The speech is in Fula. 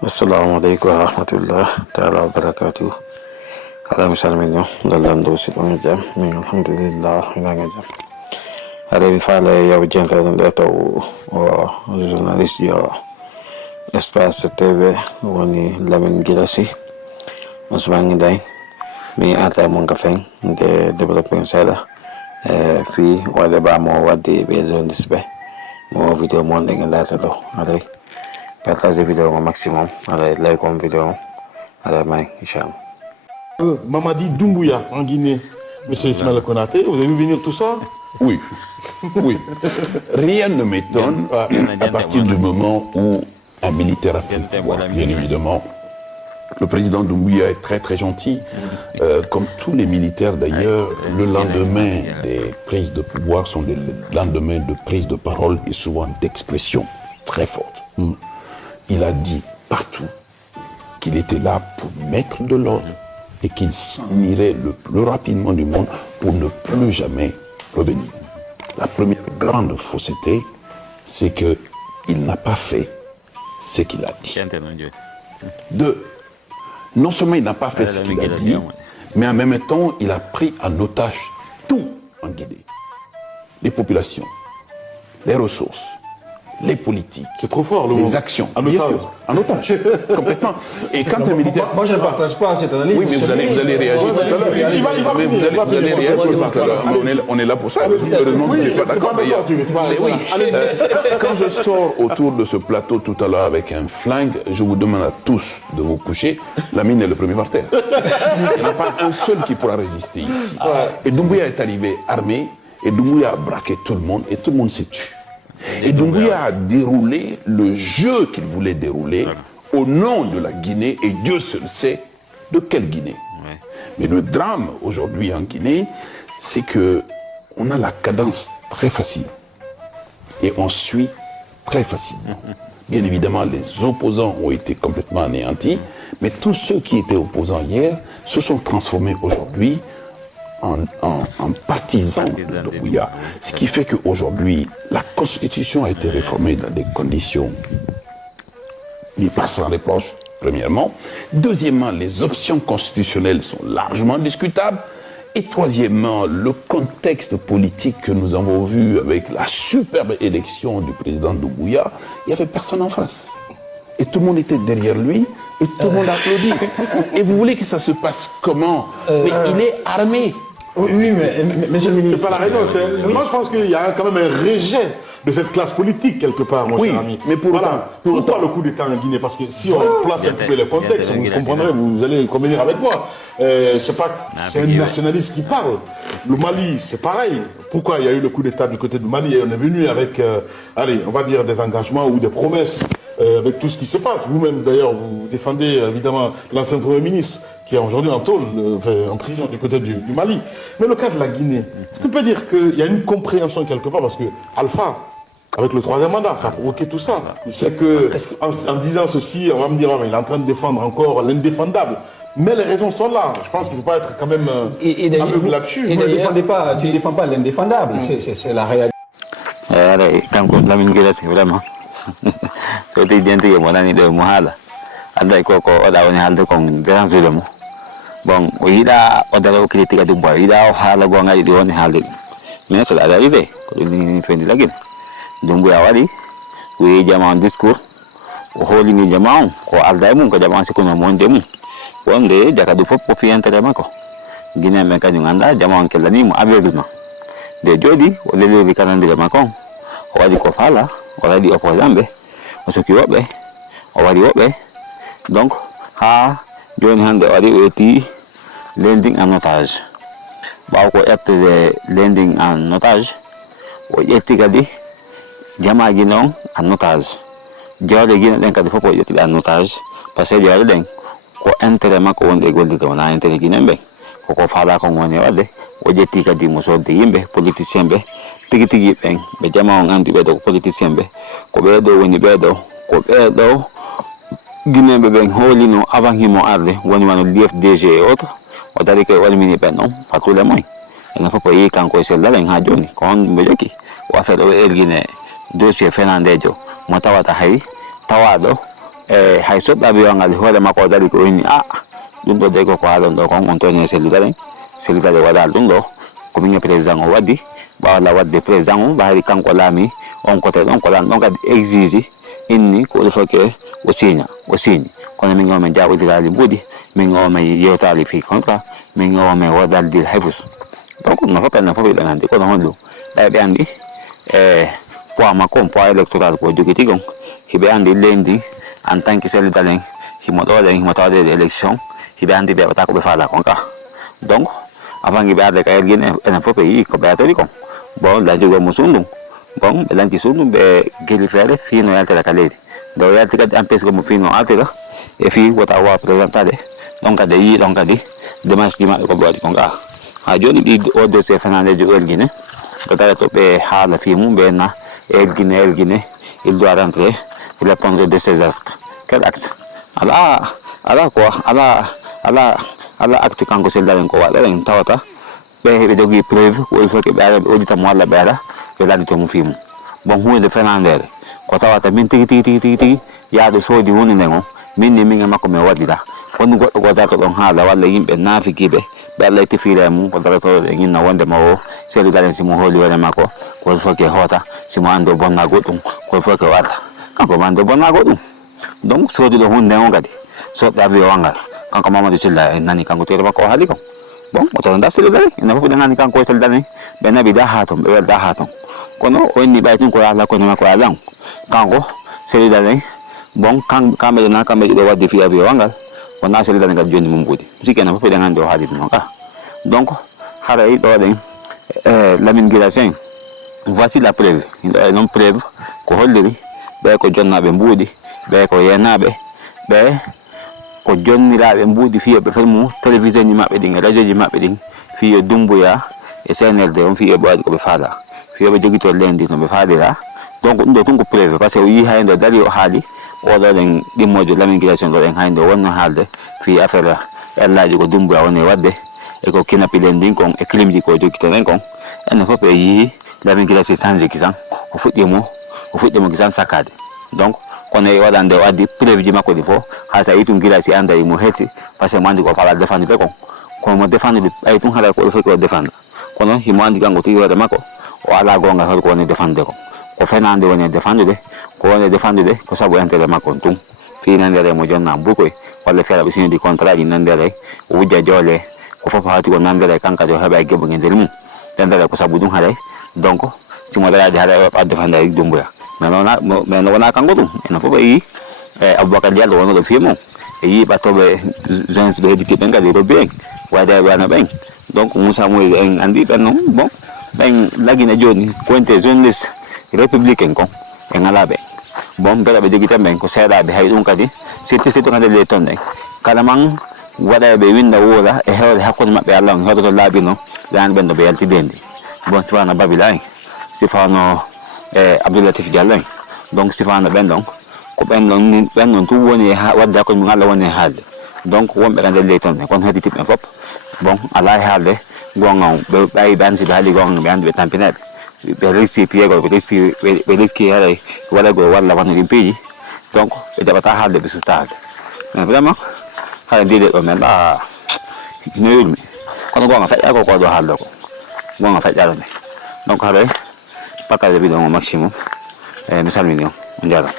Assalamualaikum warahmatullahi taala wabarakatuh. Ala misalminyo lalando silong jam min alhamdulillah nganga jam. Ada bi fala ya wajenta ndo to o journalist yo espace TV woni Lamin Gilasi Ousmane Day mi ata mon ka fen de development sala fi wala ba mo wadde be zone disbe mo video mo ngala to ala partagez vidéo au maximum, like une vidéo, Inch'Allah. Mamadi Doumbouya en Guinée, monsieur Ismaël Konaté, vous avez vu venir tout ça? Oui, oui. Rien ne m'étonne à partir du moment où un militaire a pris le pouvoir, bien évidemment. Le président Doumbouya est très très gentil, comme tous les militaires d'ailleurs. Le lendemain des prises de pouvoir sont des lendemains de prise de parole et souvent d'expressions très fortes. Il a dit partout qu'il était là pour mettre de l'ordre et qu'il s'en irait le plus rapidement du monde pour ne plus jamais revenir. La première grande fausseté, c'est qu'il n'a pas fait ce qu'il a dit. Deux, non seulement il n'a pas fait ce qu'il a dit, mais en même temps, il a pris en otage tout en Guinée. Les populations, les ressources, les politiques, c'est trop fort, les actions, en otage, complètement. Et quand un militaire... Moi, je ne partage pas cette analyse. Oui, mais vous allez réagir tout à l'heure. Vous allez réagir tout à l'heure. On est là pour ça. Heureusement que vous n'êtes pas d'accord. Mais oui, quand je sors autour de ce plateau tout à l'heure avec un flingue, je vous demande à tous de vous coucher. Lamine est le premier par terre. Il n'y en a pas un seul qui pourra résister ici. Et Doumbouya est arrivé armé, et Doumbouya a braqué tout le monde, et tout le monde s'est tué. Et Doumbouya a déroulé le jeu qu'il voulait dérouler au nom de la Guinée, et Dieu seul sait de quelle Guinée. Mais le drame aujourd'hui en Guinée, c'est que on a la cadence très facile et on suit très facilement. Bien évidemment, les opposants ont été complètement anéantis, mais tous ceux qui étaient opposants hier se sont transformés aujourd'hui en partisans de Doumbouya. Ce qui fait qu'aujourd'hui, la Constitution a été réformée dans des conditions pas sans reproche, premièrement. Deuxièmement, les options constitutionnelles sont largement discutables. Et troisièmement, le contexte politique que nous avons vu avec la superbe élection du président Doumbouya, il n'y avait personne en face. Et tout le monde était derrière lui, et tout le monde applaudit. Et vous voulez que ça se passe comment? Mais il est armé. Oui, mais monsieur le ministre... C'est pas la raison, moi je pense qu'il y a quand même un rejet de cette classe politique quelque part, mon cher ami. Mais pourquoi le coup d'État en Guinée? Parce que si on place un petit peu les contextes, vous comprendrez, vous allez convenir avec moi. C'est un nationaliste qui parle. Le Mali, c'est pareil. Pourquoi il y a eu le coup d'État du côté du Mali? Et on est venu avec, on va dire des engagements ou des promesses avec tout ce qui se passe. Vous-même d'ailleurs, vous défendez évidemment l'ancien Premier ministre qui est aujourd'hui en tôle, en prison du côté du Mali. Mais le cas de la Guinée, est-ce qu'on peut dire qu'il y a une compréhension quelque part? Parce que Alpha, avec le troisième mandat, ça a provoqué tout ça. C'est que, en disant ceci, on va me dire, mais il est en train de défendre encore l'indéfendable. Mais les raisons sont là. Je pense qu'il ne faut pas être quand même aveugle là-dessus. Tu ne défends pas l'indéfendable, c'est la réalité. Quand Lamin Gilasi, vraiment. So, tu dis que mon ami de Mohala. Ada ko oda woni halde ko déranger le mo bon o yida o dara o critique du boy yida o hala go ngali di woni halde mais c'est la réalité ko ni fendi lagin Doumbouya wadi wi jama discours o holi ni jama ko alda mum ko jama se ko no monde mum wonde jaka du fop fi intérêt mako Guinée men kanyum anda jama on kelani mo aveuglement de jodi o lele kanandire mako o wadi ko fala o wadi opposant be o soki wobe o wadi wobe. Donc, Johnny Hande a dit lending en otage. Bah, quoi être lending en otage? Ou est-ce qu'il a dit Jama Guinon en otage? Dieu le Guinon d'un cas de fois pour être en otage. Parce que Dieu le dingue. Quoi intérêt ma qu'on dégoûte de ton intérêt Guinéen. Quoi faire qu'on on est allé. Ou est-ce qu'il a dit monsieur de Yimbe politicien be. Tigi tigi ben. Mais Jama on a dit bedo politicien be. Quoi bedo ou ni bedo. Quoi bedo. Guinée ben holino avant himo arde woni wano DG et autres o dari ko wal mini ben non pas tous les moyens il ne faut pas y kanko c'est là ha joni kon be joki o affaire o Guinée dossier Fernandejo mo tawata hay tawado hay soɓɓaɓe wangal hoore makko o dari ko wini ɗum ɗo de koko haalon ɗo kon on toni e selludare waɗal ɗum ɗo ko min e président o waddi ɓawla wadde président o ɓaari kanko laami on côté ɗon ko laami ɗon kadi exige inni ko il faut que o signe kono min omen jaɓodirali mbuuɗi min omen yewtali fi contrat min omen wodaldil hayfus donc no fof enen fof eɗen anndi kono honɗum ɓayɓe anndi poids makko poids électoral ko jogiti gon hiɓe anndi leydi en tant que selludal en himo ɗoɗen himo tawde élection hiɓe anndi ɓe heɓata ko ɓe faala kon ka donc avant hiɓe arde ka erguine enen fof ɓe yii ko ɓeytori kon bon la jogomo sundum bon ɓe lanti sundum ɓe geli feere fiino yaltira ka leydi nde o yalti kadi empêche gomo fiino altira e fi wota wawa présentade ɗon kadi yii ɗon kadi démarche ji maɓɓe ko ɓe waɗi kon ka ha joni ɗi o dossier fenanejo erguine ɓe dara to ɓe haala fi mum ɓe na erguine il doit rentrer répondre de ses actes quel acte ala quoi ala acte kanko seldaren ko waɗaren tawata ɓe heɓe jogui preuve il faut que ɓe ara ɓe auditamo walla ɓe ara ɓe laaditomo fimum bon hunde fenandere ko tawata min tigi yaaɗo soodi hunde nden o min ni min e makko min waɗira wonno goɗɗo ko darto ɗon haala walla yimɓe naafikiɓe ɓe allah tefire mum ko daratoɗo ɓe ginna wondema o selludaren simo hooli hoore makko kono faut que hoota simo andi o bonna goɗɗum kono faut que o arta kanko mo andi o bonna goɗɗum donc soodiɗo hunde nden o kadi soɓɓe avion wangal kanko Mamadou Sylla en nani kanko teere makko o haali kon bon o tawda selludare enen fof ɓe nani kanko e selludare ɓe naɓida ha toon ɓe welda ha toon kono o inni ɓay tun ko ala kono makko alan kanko selludare bon kamɓe ɗo na kamɓe ɗiɗo wadde fi avion wangal wona selludare kadi joni mum ɓuuɗi sikki enen fof ɓeɗen andi o haali ɗum noon ka donc haray ɗo ɗen Lamine Guirassy Sène voici la preuve e noon preuve ko holliri ɓe ko jonnaɓe mbuuɗi ɓe ko yenaɓe ɓe ko jonniraɓe mbuuɗi fiyoɓe fermu télévision ji maɓɓe ɗin e radio ji maɓɓe ɗin fiyo Doumbouya e CNRD on fiyoɓe waɗi koɓe faala fiyoɓe jogito lendi no ɓe faalira donc ɗum ɗo tun ko preuve par ce que o yi hayde o dari o haali oɗoɗen ɗimmojo Lamine Guirassy Sène ɗoɗen hayde o wonno haalde fi affaire ellaji ko Doumbouya woni wadde e ko kinapiɗen ndin kon e crime ji ko jokkitoɗen kon enen fof ɓe yii Lamine Guirassy changé kisan o fuɗɗimo kisan sakkade donc kono e waɗande o addi preuve ji makko ɗi fof ha sa yi tun Guirassy anda mo hetti par ce que mo andi ko faala défendude kon kono mo défendude ɓay tun haɗa ko ɗo fof ko défendre kono himo andi kanko tigi hoore makko o ala gonga holko woni défendude kon ko fenande woni défendude ko woni défendude ko saabu intérêt makko tun fi nandere mo jonna bukoy walla feera ɓe sinidi contrat ji nandere o wujja joole ko fof hawti ko nandere kankadi o heɓa e geɓoge nder mum nandere ko saabu ɗum haɗay donc simo daraji haɗa o ɓadde fande e Doumbouya mais wona kanko ɗum enen fof ɓe yii Aboubacar Diallo wonno ɗo fiye mum e yii ɓattoɓe jeunesse ɓe hedditiɓe kadi robbi en wayde ɓano ɓen donc Moussa Moïse en andi ɓen noon bon ɓen lagina joni koynte journaliste républicain kon e ngala ɓen bon beele ɓe joguiten ɓen ko seeɗaɓe hay ɗum kadi surtout kadi les tonnes ɗen kala man waɗaɓe winda wuura e hewde hakkude maɓɓe Allah on hewde to laabino ɓe an ɓen ɗo ɓe yaltidendi bon sifano Babila en sifano Abdoulatif Diallo en donc sifano ɓen ɗon ko ɓen ɗon tun woni wadde hakkude mum Allah woni e haalde donc wonɓe ka nder ley toon ɓe kono hedditiɓe fof bon ala e haalde gonga ɓe ɓayi ɓe andi si ɓe haali gonga ɓe andi ɓe tampineɓe ɓe riski piyegol ɓe riski haɗay waɗago walla wonno ɗin piiji donc ɓe jaɓata haalde ɓe susta haalde mais vraiment haɗa ndiɗe ɗo men no yurmi kono gonga feƴƴa ko ɗo haalde ko gonga feƴƴata nde donc haɗay partage vidéo o maximum mi salmini on jarama.